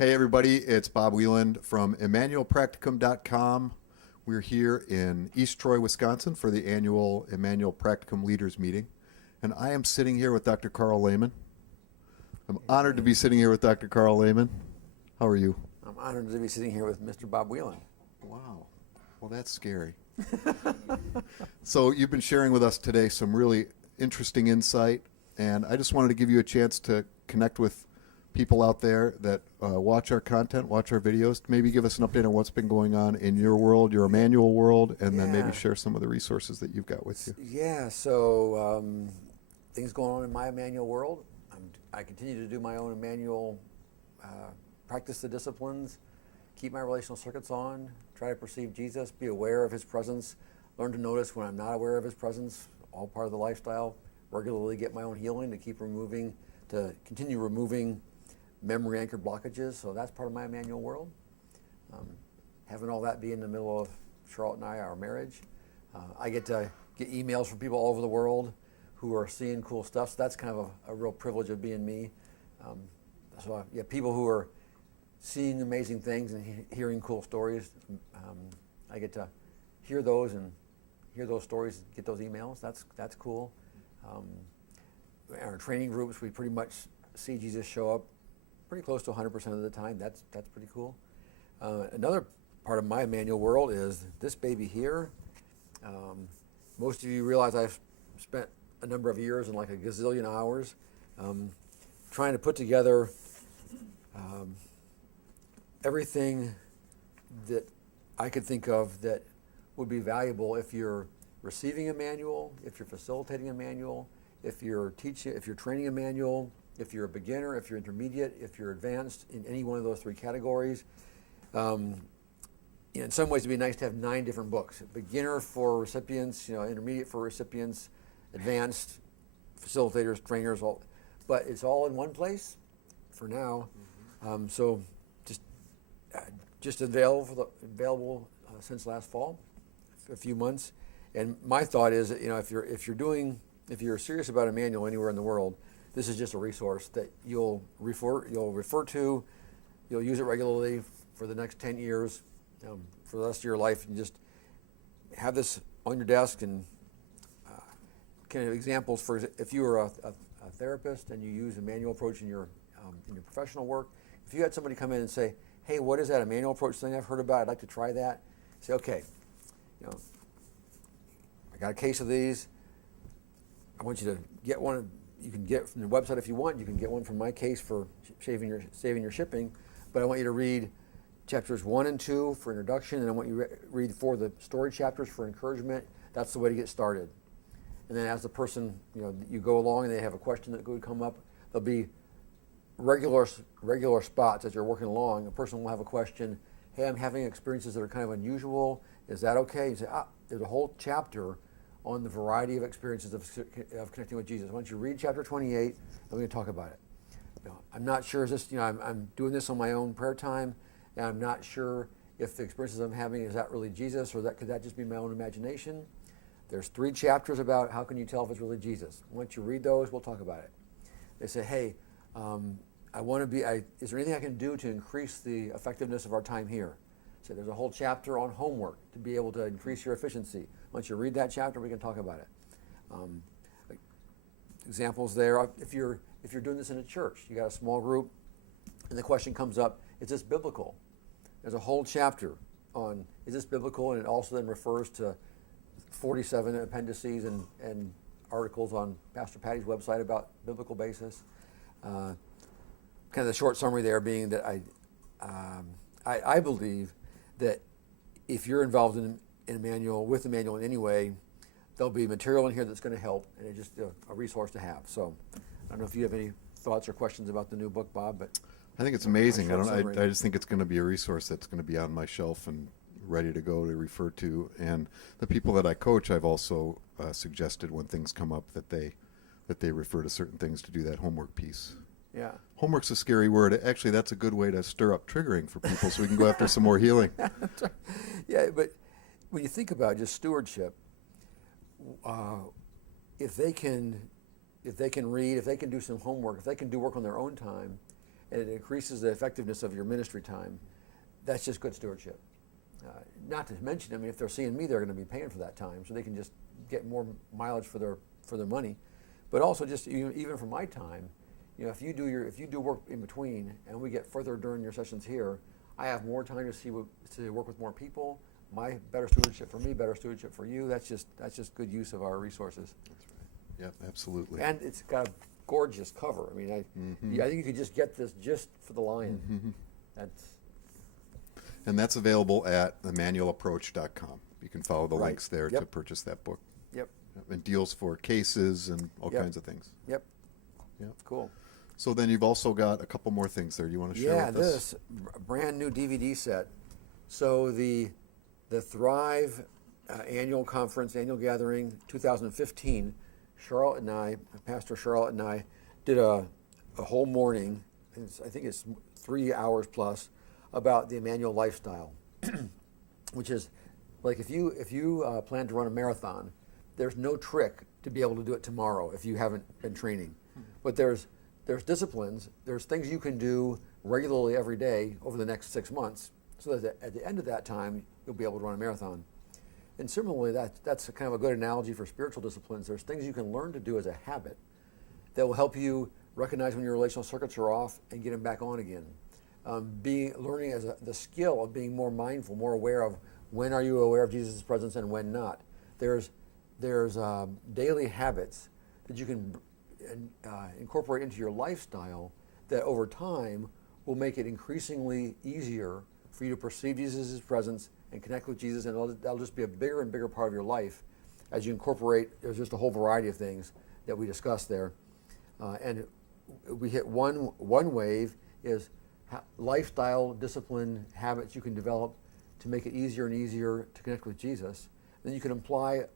Hey everybody, it's Bob Wieland from ImmanuelPracticum.com. We're here in East Troy, Wisconsin for the annual Immanuel Practicum Leaders Meeting. And I am sitting here with Dr. Karl Lehman. I'm honored to be sitting here with Dr. Karl Lehman. How are you? I'm honored to be sitting here with Mr. Bob Wieland. Wow. Well, that's scary. So you've been sharing with us today some really interesting insight, and I just wanted to give you a chance to connect with people out there that watch our content, watch our videos, maybe give us an update on what's been going on in your world, your Immanuel world, and then maybe share some of the resources that you've got with you. Yeah, so things going on in my Immanuel world. I continue to do my own Immanuel, practice the disciplines, keep my relational circuits on, try to perceive Jesus, be aware of his presence, learn to notice when I'm not aware of his presence, all part of the lifestyle, regularly get my own healing to continue removing memory anchored blockages. So that's part of my Immanuel world. Having all that be in the middle of Charlotte and our marriage. I get to get emails from people all over the world who are seeing cool stuff. So that's kind of a real privilege of being me. People who are seeing amazing things and hearing cool stories. I get to hear those stories, get those emails. That's cool. In our training groups, we pretty much see Jesus show up pretty close to 100% of the time. That's pretty cool. Another part of my Immanuel world is this baby here. Most of you realize I've spent a number of years and like a gazillion hours trying to put together everything that I could think of that would be valuable if you're receiving Immanuel, if you're facilitating Immanuel, if you're teaching, if you're training Immanuel, if you're a beginner, if you're intermediate, if you're advanced in any one of those three categories. In some ways, it'd be nice to have 9 different books: beginner for recipients, intermediate for recipients, advanced facilitators, trainers, all. But it's all in one place for now. So just available since last fall, a few months. And my thought is that if you're serious about Immanuel anywhere in the world, this is just a resource that you'll refer to, you'll use it regularly for the next 10 years, for the rest of your life, and just have this on your desk. And kind of examples for if you were a therapist and you use Immanuel Approach in your professional work. If you had somebody come in and say, "Hey, what is that Immanuel Approach thing I've heard about? I'd like to try that." Say, "Okay, I got a case of these. I want you to get one. You can get from the website if you want. You can get one from my case for saving your shipping. But I want you to read chapters 1 and 2 for introduction, and I want you to read 4 of the story chapters for encouragement. That's the way to get started. And then as the person, you go along and they have a question that would come up, there'll be regular spots as you're working along. A person will have a question. Hey, I'm having experiences that are kind of unusual. Is that okay? You say, there's a whole chapter on the variety of experiences of connecting with Jesus. Once you read chapter 28, I'm going to talk about it. I'm not sure, is this, I'm doing this on my own prayer time, and I'm not sure if the experiences I'm having, is that really Jesus, or could that just be my own imagination? There's 3 chapters about how can you tell if it's really Jesus. Once you read those, we'll talk about it. They say, hey, is there anything I can do to increase the effectiveness of our time here? So there's a whole chapter on homework to be able to increase your efficiency. Once you read that chapter, we can talk about it. Examples there, if you're doing this in a church, you got a small group, and the question comes up, is this biblical? There's a whole chapter on, is this biblical? And it also then refers to 47 appendices and articles on Pastor Patty's website about biblical basis. Kind of the short summary there being that I believe that if you're involved in Immanuel, with Immanuel in any way, there'll be material in here that's going to help, and it's just a resource to have. So I don't know if you have any thoughts or questions about the new book, Bob, but I think it's amazing. I just think it's going to be a resource that's going to be on my shelf and ready to go to refer to. And the people that I coach, I've also suggested when things come up that they refer to certain things to do that homework piece. Yeah. Homework's a scary word. Actually, that's a good way to stir up triggering for people so we can go after some more healing. Yeah, but when you think about just stewardship, if they can read, if they can do some homework, if they can do work on their own time, and it increases the effectiveness of your ministry time, that's just good stewardship. Not to mention, I mean, if they're seeing me, they're going to be paying for that time, so they can just get more mileage for their money. But also, just even for my time, you know, if you do work in between, and we get further during your sessions here, I have more time to work with more people. My better stewardship for me, better stewardship for you. That's just good use of our resources. That's right. Yep, absolutely. And it's got a gorgeous cover. I mean, I think you could just get this just for the lion. And that's available at ImmanuelApproach.com. You can follow the links there Yep. to purchase that book. Yep. And deals for cases and all Yep. kinds of things. Yep. Yep. Cool. So then you've also got a couple more things there. You want to share with us? This brand new DVD set. So the Thrive annual conference, annual gathering, 2015. Pastor Charlotte and I, did a whole morning. I think it's 3 hours plus about the Immanuel lifestyle, which is like if you plan to run a marathon, there's no trick to be able to do it tomorrow if you haven't been training. But there's disciplines, there's things you can do regularly every day over the next 6 months, so that at the end of that time, you'll be able to run a marathon. And similarly, that's kind of a good analogy for spiritual disciplines. There's things you can learn to do as a habit that will help you recognize when your relational circuits are off and get them back on again. Learning as the skill of being more mindful, more aware of when are you aware of Jesus' presence and when not. There's daily habits that you can incorporate into your lifestyle that over time will make it increasingly easier for you to perceive Jesus' presence and connect with Jesus, and that'll just be a bigger and bigger part of your life as you incorporate. There's just a whole variety of things that we discussed there, and we hit one wave is lifestyle discipline habits you can develop to make it easier and easier to connect with Jesus. Then you can apply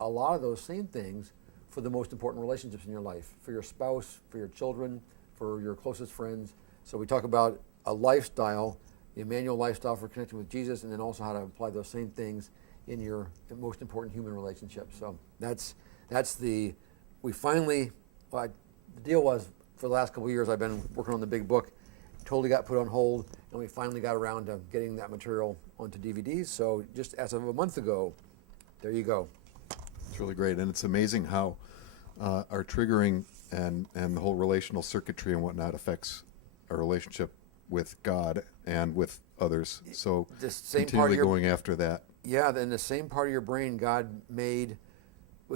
a lot of those same things for the most important relationships in your life, for your spouse, for your children, for your closest friends. So we talk about a lifestyle, the Immanuel lifestyle for connecting with Jesus, and then also how to apply those same things in your most important human relationships. So the deal was, for the last couple of years I've been working on the big book, totally got put on hold, and we finally got around to getting that material onto DVDs. So just as of a month ago, there you go. It's really great, and it's amazing how our triggering and the whole relational circuitry and whatnot affects our relationship with God and with others. So The same part continually of your, going after that. Yeah, then the same part of your brain God made,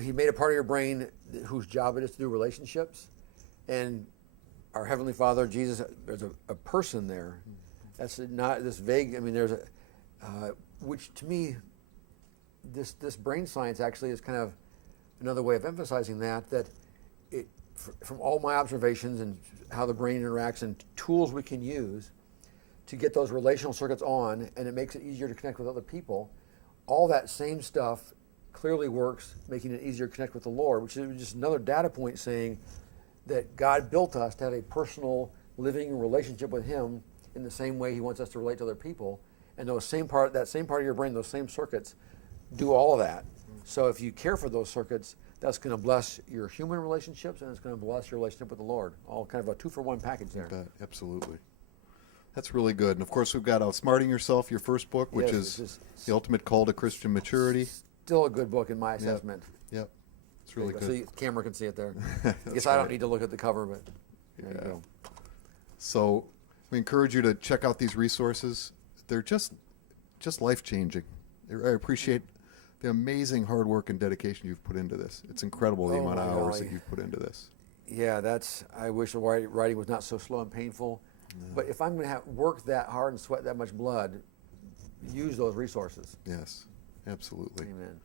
He made a part of your brain whose job it is to do relationships, and our Heavenly Father, Jesus, there's a person there. That's not this vague. I mean, there's which to me, this brain science actually is kind of another way of emphasizing that it, from all my observations and how the brain interacts and tools we can use to get those relational circuits on, and it makes it easier to connect with other people. All that same stuff clearly works, making it easier to connect with the Lord, which is just another data point saying that God built us to have a personal, living relationship with Him in the same way He wants us to relate to other people. And that same part of your brain, those same circuits, do all of that. So if you care for those circuits, that's going to bless your human relationships, and it's going to bless your relationship with the Lord. All kind of a 2-for-1 package there. Absolutely. That's really good. And of course, we've got Outsmarting Yourself, your first book, which Yes, is the ultimate call to Christian maturity. Still a good book in my assessment. Yep. It's really good. So the camera can see it there. I That's guess I don't right. need to look at the cover, but there you go. So we encourage you to check out these resources. They're just life-changing. I appreciate the amazing hard work and dedication you've put into this. It's incredible the Oh, amount of my hours golly. that you've put into this. Yeah, I wish the writing was not so slow and painful. But if I'm going to work that hard and sweat that much blood, use those resources. Yes, absolutely. Amen.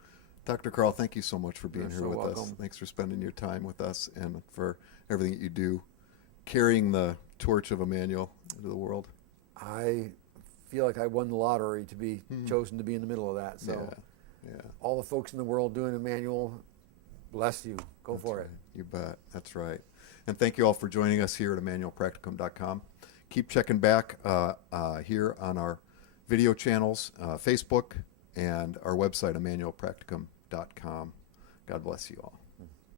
Dr. Karl, thank you so much for being You're here so with us. welcome. Thanks for spending your time with us and for everything that you do, carrying the torch of Immanuel into the world. I feel like I won the lottery to be chosen to be in the middle of that. So Yeah. all the folks in the world doing Immanuel, bless you. Go for it. You bet. That's right. And thank you all for joining us here at ImmanuelPracticum.com. Keep checking back here on our video channels, Facebook, and our website, ImmanuelPracticum.com. God bless you all.